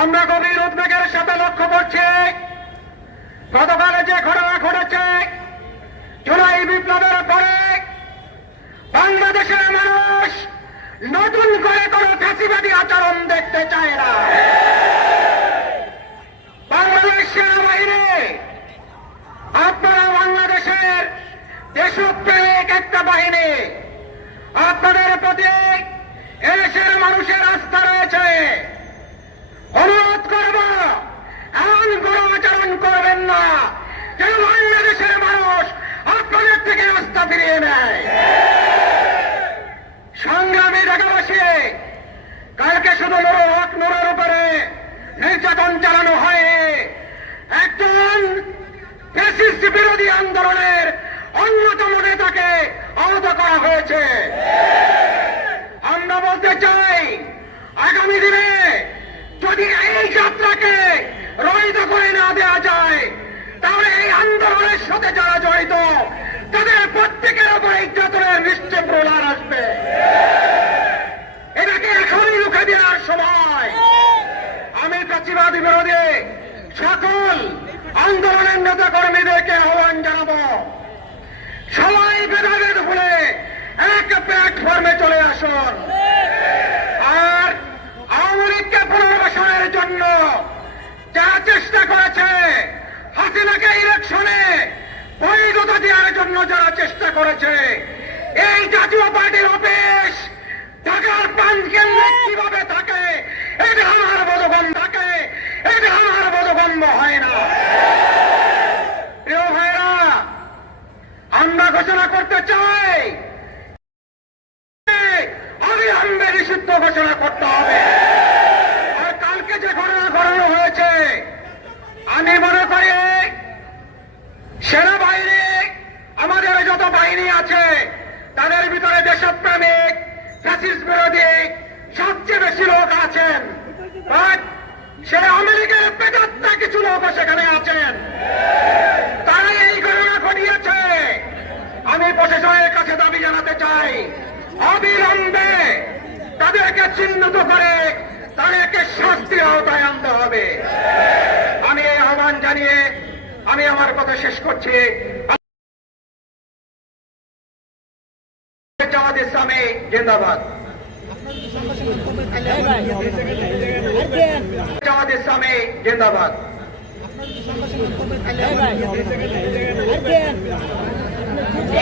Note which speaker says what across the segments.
Speaker 1: আমরা গভীর উদ্বেগের সাথে লক্ষ্য করছি, গতকালে যে ঘটনা ঘটেছে, জুলাই বিপ্লবের পরে বাংলাদেশের মানুষ নতুন করে কোন ফ্যাসিবাদী আচরণ দেখতে চায় না। বাংলাদেশ সেনাবাহিনী, আপনারা বাংলাদেশের দেশপ্রেমিক একটা বাহিনী, আপনাদের প্রতি এদেশের মানুষের আস্থা রয়েছে। অনুরোধ করব, এমন কোন আচরণ করবেন না যেন বাংলাদেশের মানুষ আপনাদের থেকে রাস্তা ফিরিয়ে নেয়। সংগ্রামী ঢাকাবাসী, কালকে শুধু নুরো হক নুরের উপরে নির্যাতন চালানো হয়। একজন বিরোধী আন্দোলনের অন্যতম নেতাকে আহত করা হয়েছে। আমরা বলতে চাই, আগামী দিনে যদি এই যাত্রাকে রহিত করে না দেওয়া যায়, তাহলে এই আন্দোলনের সাথে যারা জড়িত, তাদের প্রত্যেকের উপর নির্যাতনের নিশ্চয় প্রলার আসবে। এটাকে এখনই রুখে দেওয়ার সময়। আমি প্রাচীবাদী বিরোধী সকল আন্দোলনের নেতা কর্মীদেরকে আহ্বান জানাব। সবাই ভেদাভেদ ভুলে এক চলে আসুন। আর আওয়ামী লীগকে পুনর্বাসনের জন্য যারা চেষ্টা করেছে হাসিনাকে ইলেকশনে বৈধতা দেওয়ার জন্য যারা চেষ্টা করেছে, এই জাতীয় পার্টির অফিস ঢাকার পাঁচ কেন্দ্রে কীভাবে থাকে, এটা আমার বোধগম্য থাকে এটা আমার বোধগম্য হয় না প্রিয় ভাইরা আমরা ঘোষণা করতে চাই অবিলম্বে নিষিদ্ধ ঘোষণা করতে হবে আর কালকে যে ঘটনা ঘটানো হয়েছে আমি মনে করি সেনাবাহিনী আমাদের যত বাহিনী আছে তাদের ভিতরে দেশপ্রেমিক ফ্যাসিস্ট বিরোধী সবচেয়ে বেশি লোক আছেন। সে আমেরিকার পেটাত্তা কিছু লোক সেখানে আছেন। তারা এই ঘটনা ঘটিয়েছে। আমি প্রশাসনের কাছে দাবি জানাতে চাই। অবিলম্বে তাদেরকে চিহ্নিত করে তাদেরকে শাস্তির আওতায় আনতে হবে। আমি এই আহ্বান জানিয়ে আমি আমার কথা শেষ করছি। জিন্দাবাদ। জামাত ইসলামী জিন্দাবাদ।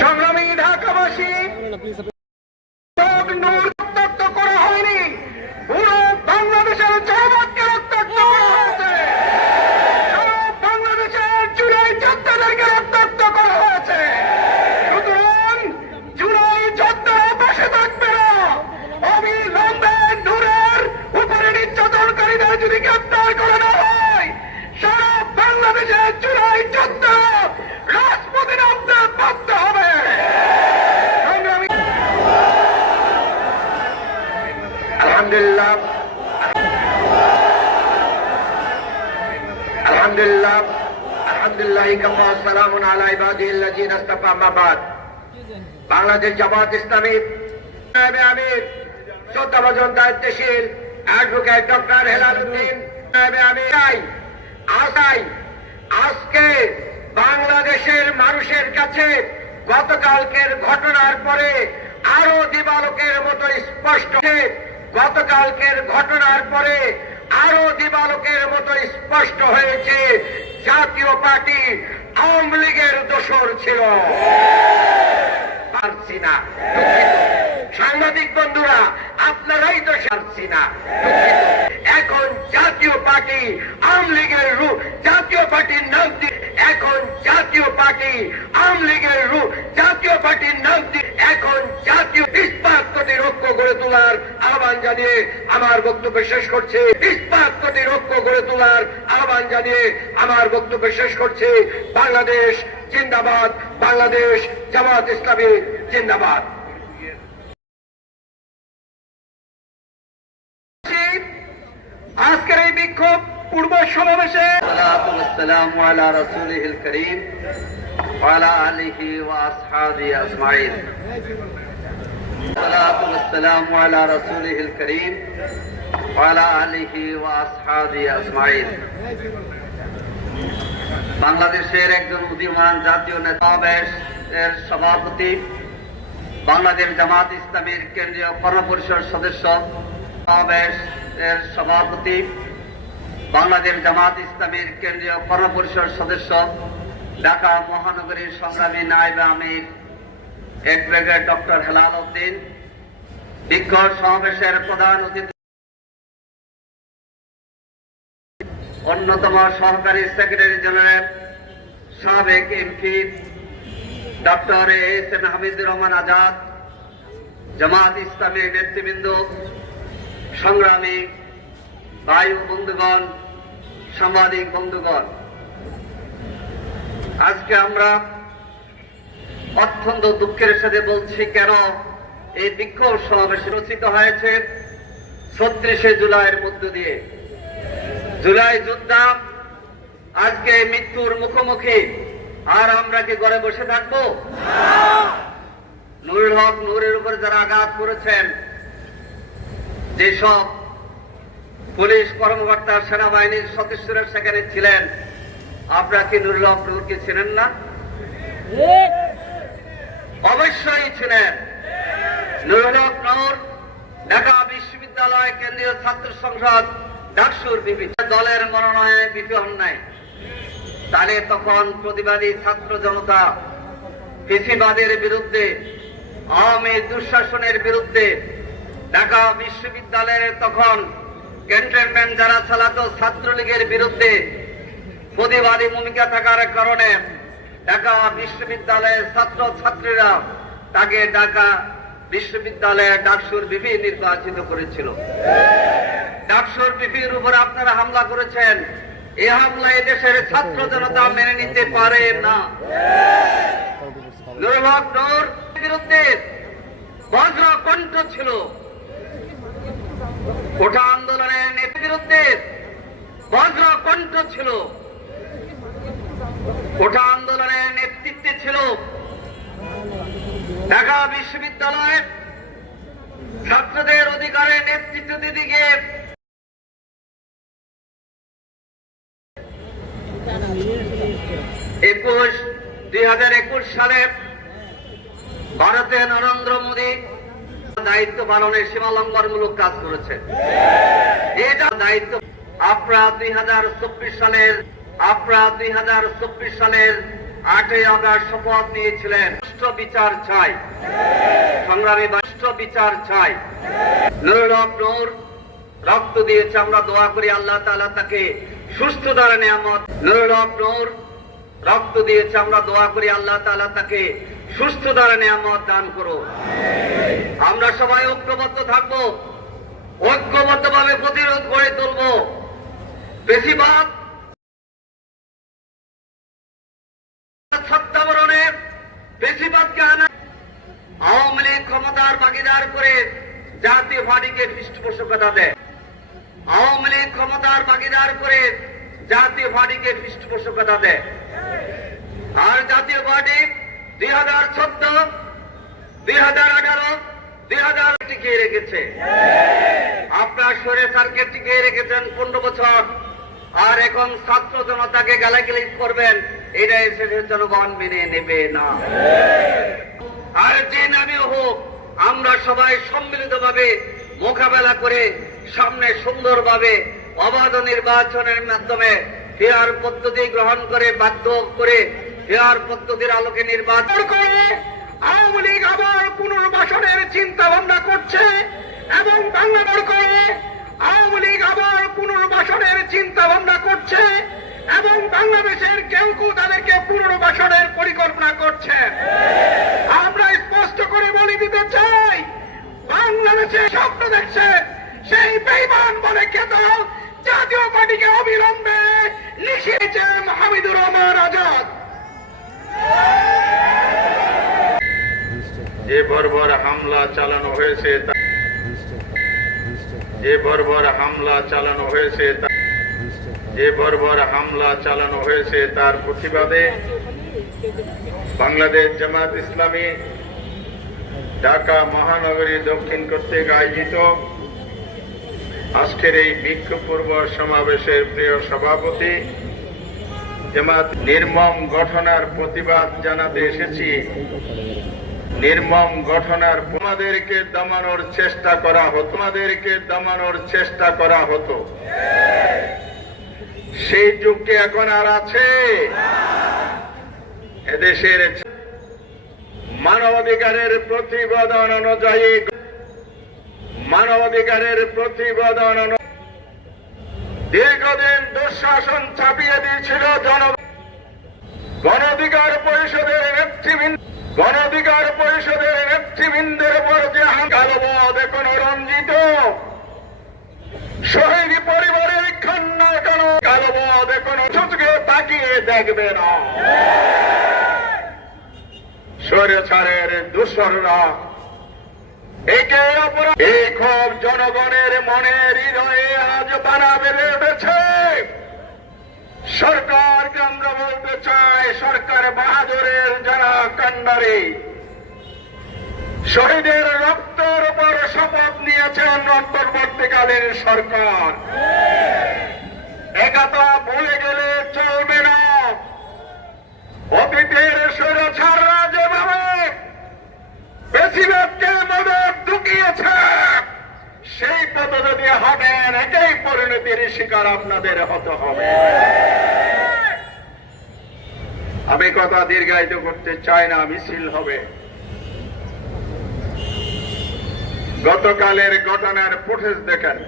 Speaker 1: সংগ্রামী ঢাকাবাসী চোখ নূর রক্তাক্ত করা হয়নি পুরো বাংলাদেশের জনগণকে রক্তাক্ত করা হয়েছে সারা বাংলাদেশের জুলাই যোদ্ধাদেরকে রক্তাক্ত করা হয়েছে সুতরাং জুলাই যোদ্ধারা বসে থাকবে না অবিলম্বে নূরের উপরে নির্যাতনকারীদের যদি গ্রেপ্তার করে না হয় সারা বাংলাদেশের জুলাই যোদ্ধা রাজপথে নামতে বাধ্য হবে সংগ্রামী আলহামদুলিল্লাহ আলহামদুলিল্লাহ বাংলাদেশ জামাত ইসলামী দায়িত্বশীল অ্যাডভোকেট ডক্টর আশাই আজকে বাংলাদেশের মানুষের কাছে গতকালকের ঘটনার পরে আরও দিবালোকের মতো স্পষ্ট গতকালকের ঘটনার পরে আরও দিবালোকের মতো স্পষ্ট হয়েছে। জাতীয় পার্টি আওয়ামী লীগের দোষর ছিল। পারছি না। সাংবাদিক বন্ধুরা, আপনারাই তো পারছি না। এখন জাতীয় পার্টি আওয়ামী লীগের রূপ জাতীয় পার্টির নাম এখন জাতীয় পার্টি আওয়ামী লীগের রূপ জাতীয় পার্টির নাম এখন জাতীয় ইস্পাত প্রতিরক্ষ গড়ে তোলার আহ্বান জানিয়ে আমার বক্তব্য শেষ করছে। ইস্পাত প্রতিরক্ষ গড়ে তোলার আহ্বান জানিয়ে আমার বক্তব্য শেষ করছে। বাংলাদেশ জিন্দাবাদ, বাংলাদেশ জামাত ইসলামী জিন্দাবাদ। আজকের এই বিক্ষোভ পূর্ব সমাবেশে।
Speaker 2: সালাম আলা রসুল করিম। وعلى آله وأصحابه أجمعين الصلاة والسلام على رسوله الكريم وعلى آله وأصحابه أجمعين বাংলাদেশের একজন উদীয়মান জাতীয় নেতা বেশ এর সভাপতি বাংলাদেশ জামাত ইসলামীর কেন্দ্রীয় কর্মপরিষদ সদস্য সমাবেশ এর সভাপতি বাংলাদেশ জামাত ইসলামীর কেন্দ্রীয় কর্মপরিষদ সদস্য ঢাকা মহানগরীর সংগ্রামী নায়েব আমির অ্যাডভোকেট ডক্টর হেলাল উদ্দিন বিজ্ঞ সমাবেশের প্রধান অতিথি, অন্যতম সহকারী সেক্রেটারি জেনারেল, সাবেক MP doctor S M Hamidur Rahman Azad, Jamaat ইসলামের নেতৃবৃন্দ, সংগ্রামী বায়ু বন্ধুগণ, সাংবাদিক বন্ধুগণ। আজকে আমরা অত্যন্ত দুঃখের সাথে বলছি, কেন এই বিক্ষোভ সমাবেশ রচিত হয়েছে ছত্রিশে জুলাইয়ের মধ্য দিয়ে। জুলাই যোদ্ধা, আজকে মৃত্যুর মুখোমুখি, আর আমরা কি ঘরে বসে থাকব? নুরুল হক নুরের উপর যারা আঘাত করেছেন, যেসব পুলিশ কর্মকর্তা সেনাবাহিনীর সদস্যরা সেখানে ছিলেন আপনারা কি নুরুল নূরকে ছিলেন না? অবশ্যই ছিলেন নুরুল ঢাকা বিশ্ববিদ্যালয় কেন্দ্রীয় ছাত্র সংসদ ডাকসুর বিভিন্ন দলের মনোনয়নে বিফল নাই। তাহলে তখন প্রতিবাদী ছাত্র জনতা কৃষিবাদের বিরুদ্ধে, আওয়ামী দুঃশাসনের বিরুদ্ধে ঢাকা বিশ্ববিদ্যালয়ের তখন ক্যান্টনমেন্ট যারা চালাতো ছাত্রলীগের বিরুদ্ধে প্রতিবাদী ভূমিকা থাকার কারণে ঢাকা বিশ্ববিদ্যালয়ের ছাত্র ছাত্রীরা তাকে ঢাকা বিশ্ববিদ্যালয়ের ডাকসুর বিপি নির্বাচিত করেছিল। ডাকসুর বিপির উপর আপনারা হামলা করেছেন। এই হামলা দেশের ছাত্র জনতা মেনে নিতে পারে না। বিরুদ্ধে বজ্র কণ্ঠ ছিল। কোঠা আন্দোলনের বিরুদ্ধে বজ্র কণ্ঠ ছিল। কোঠা আন্দোলনের নেতৃত্বে ছিল ঢাকা বিশ্ববিদ্যালয়ের ছাত্রদের অধিকারের নেতৃত্ব দিদিকে একুশ, দুই হাজার একুশ সালে ভারতে নরেন্দ্র মোদী দায়িত্ব পালনের সীমালঙ্ঘনমূলক কাজ করেছে। এটা দায়িত্ব আপনারা দুই হাজার চব্বিশ সালের আপনারা দুই হাজার চব্বিশ সালের আটই আগস্ট শপথ নিয়েছিলেন। বিচার চাই। সংগ্রামী সুষ্ঠু বিচার চাই। নূর রক্ত দিয়েছে, আমরা দোয়া করি আল্লাহ তাআলা তাকে সুস্থ দ্বারা নিয়ামত। নূর রক্ত দিয়েছে, আমরা দোয়া করি আল্লাহ তাআলা তাকে সুস্থ দ্বারা নিয়ামত দান করো আমরা সবাই ঐক্যবদ্ধ থাকব ঐক্যবদ্ধ ভাবে প্রতিরোধ গড়ে তুলবো। বেশিরভাগ আওয়ামী লীগ ক্ষমতার ভাগিদার করে জাতীয় পার্টিকে পৃষ্ঠপোষকতা দেয়। আওয়ামী লীগ ক্ষমতার ভাগিদার করে জাতীয় পার্টিকে পৃষ্ঠপোষকতা দেয়। আর জাতীয় পার্টি দুই হাজার চোদ্দ, দুই হাজার আঠারো দুই হাজার টিকিয়ে রেখেছে। আপনার সরে সারকে টিকিয়ে রেখেছেন পনেরো বছর। আর এখন ছাত্র জনতাকে গালাগালি করবেন। এটা এসে জনগণ মেনে নেবে না। আর যে নামে হোক, আমরা সবাই সম্মিলিতভাবে মোকাবেলা করে সামনে সুন্দরভাবে অবাধ নির্বাচনের মাধ্যমে ফেয়ার পদ্ধতি গ্রহণ করে, বাধ্য করে ফেয়ার পদ্ধতির আলোকে নির্বাচন করে আওয়ামী লীগ আবার পুনর্বাসনের চিন্তা ভাবনা করছে এবং বাংলাদেশ করে আওয়ামী লীগ আবার পুনর্বাসনের চিন্তা ভাবনা করছে। এবং বাংলাদেশের কেউ কেউ তাদেরকে পুনর্বাসনের পরিকল্পনা করছে। আমরা স্পষ্ট করে বলে দিতে চাই বাংলাদেশে স্বপ্ন দেখছে সেই বেইমান বলে খেত জাতীয় পার্টিকে অবিলম্বে লিখিয়েছেন হামিদুর রহমান আজাদ।
Speaker 3: যে বর্বর হামলা চালানো হয়েছে তা- যে বর্বর হামলা চালানো হয়েছে তা- যে বর্বর হামলা চালানো হয়েছে তার প্রতিবাদে বাংলাদেশ জামাত ইসলামী ঢাকা মহানগরী দক্ষিণ কর্তৃক আয়োজিত আজকের এই বিক্ষোভ পূর্ব সমাবেশের প্রিয় সভাপতি জামাত নির্মম ঘটনার প্রতিবাদ জানাতে এসেছি। নির্মম ঘটনার তোমাদেরকে দমানোর চেষ্টা করা হতো। তোমাদেরকে দমানোর চেষ্টা করা হতো। সেই যুগকে এখন আর আছে। এদেশের মানবাধিকারের প্রতিবেদন অনুযায়ী মানবাধিকারের প্রতিবেদন দীর্ঘদিন দুঃশাসন চাপিয়ে দিয়েছিল জন গণঅধিকার পরিষদের নেতৃবৃন্দ গণঅধিকার পরিষদের নেতৃবৃন্দের উপর যে কালবদ এখন রঞ্জিত। শহীদ পরিবারের কন্যা কেন কালবদ এখন চুচকে তাকিয়ে দেখবে না। স্বৈরাচারের দূষররা একে অপর এই ক্ষোভ জনগণের মনের হৃদয়ে আজ বানা বেড়ে উঠেছে সরকারকে আমরা বলতে চাই, সরকার বাহাদুরের যারা কান্ডারি শহীদের রক্তের উপর শপথ নিয়েছেন অন্তর্বর্তীকালীন সরকার। একথা ভুলে গেলে চলবে না। অতীতের স্বৈরাচাররা যেভাবে বেশিরভাগকে মদত ঢুকিয়েছে, সেই পথে যদি হবেন এটাই পরিণতির শিকার আপনাদের হতে হবে। আমি কথা দীর্ঘায়িত করতে চাই না, মিছিল হবে। গতকালের ঘটনার ফুটেজ দেখেন।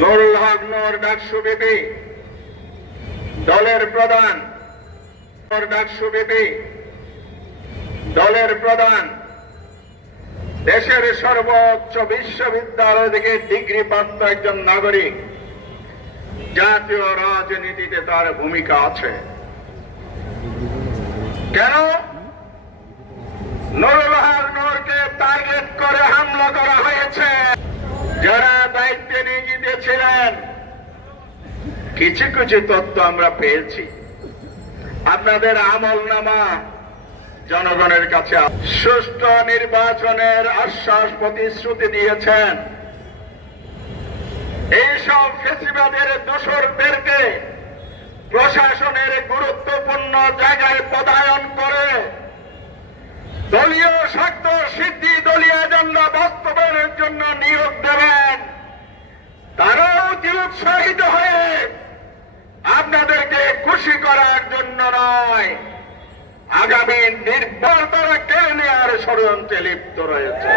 Speaker 3: নুরুল হক নোর ডাকসু দলের প্রধান ডাকসু দলের প্রধান দেশের সর্বোচ্চ বিশ্ববিদ্যালয় থেকে ডিগ্রি প্রাপ্ত একজন নাগরিক। জাতীয় রাজনীতিতে তার ভূমিকা আছে। কেন? নুরুল হক নূরকে টার্গেট করে হামলা করা হয়েছে। যারা দায়িত্বে নিয়োজিত ছিলেন, কিছু কিছু তথ্য আমরা পেয়েছি। আপনাদের আমল নামা জনগণের কাছে সুষ্ঠু নির্বাচনের আশ্বাস প্রতিশ্রুতি দিয়েছেন। এইসব ফেসিবাদের দোসরদেরকে প্রশাসনের গুরুত্বপূর্ণ জায়গায় পদায়ন করে দলীয় স্বার্থ সিদ্ধি দলীয় এজেন্ডা বাস্তবায়নের জন্য নিয়োগ দেবেন। তারাও অতি উৎসাহিত হয়ে আপনাদেরকে খুশি করার জন্য নয়। আগামী নির্ভর তারা কেড়ে নেওয়ার ষড়যন্ত্রে লিপ্ত রয়েছে।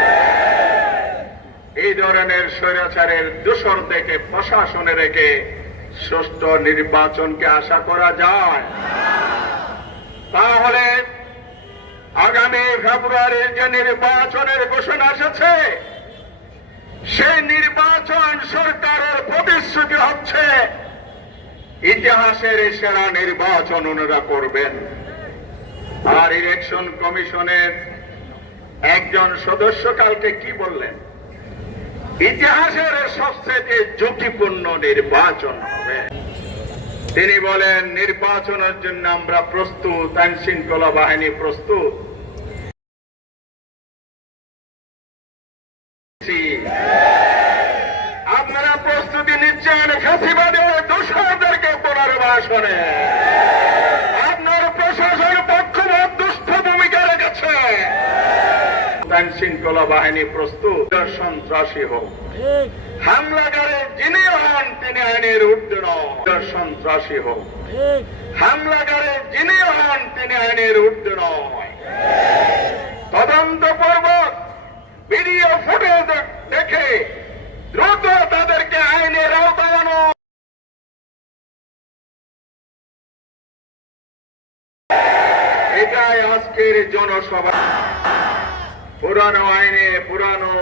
Speaker 3: এই ধরনের স্বৈরাচারের দূষণ থেকে প্রশাসনে রেখে সুষ্ঠু নির্বাচনকে আশা করা যায়। তাহলে ফেব্রুয়ারির যে নির্বাচনের ঘোষণা এসেছে, সেই নির্বাচন সরকারের প্রতিশ্রুতি হচ্ছে, ইতিহাসের সেরা নির্বাচন ওনারা করবেন। আর ইলেকশন কমিশনের একজন সদস্য কালকে কি বললেন? ইতিহাসের সবচেয়ে ঝুঁকিপূর্ণ নির্বাচন হবে। তিনি বলেন, নির্বাচনের জন্য আমরা প্রস্তুত আইন শৃঙ্খলা বাহিনী প্রস্তুত আপনারা প্রস্তুতি নিচ্ছেন ফেসিবাদের দোষরদেরকে পুনর্বাসনে আপনার প্রশাসন পক্ষপাত দুষ্ট ভূমিকা রেখেছে। আইন শৃঙ্খলা বাহিনী প্রস্তুত সন্ত্রাসী হোক। হামলাকারী যিনি হন, তিনি আইনের ঊর্ধ্বে নন সন্ত্রাসী হোক। হামলাকারী যিনি হন, তিনি আইনের ঊর্ধ্বে নয়। তদন্ত পূর্বক ভিডিও ফুটেজ দেখে দ্রুত তাদেরকে আইনের আওতায় জনসভা। পুরানো আইনে পুরানো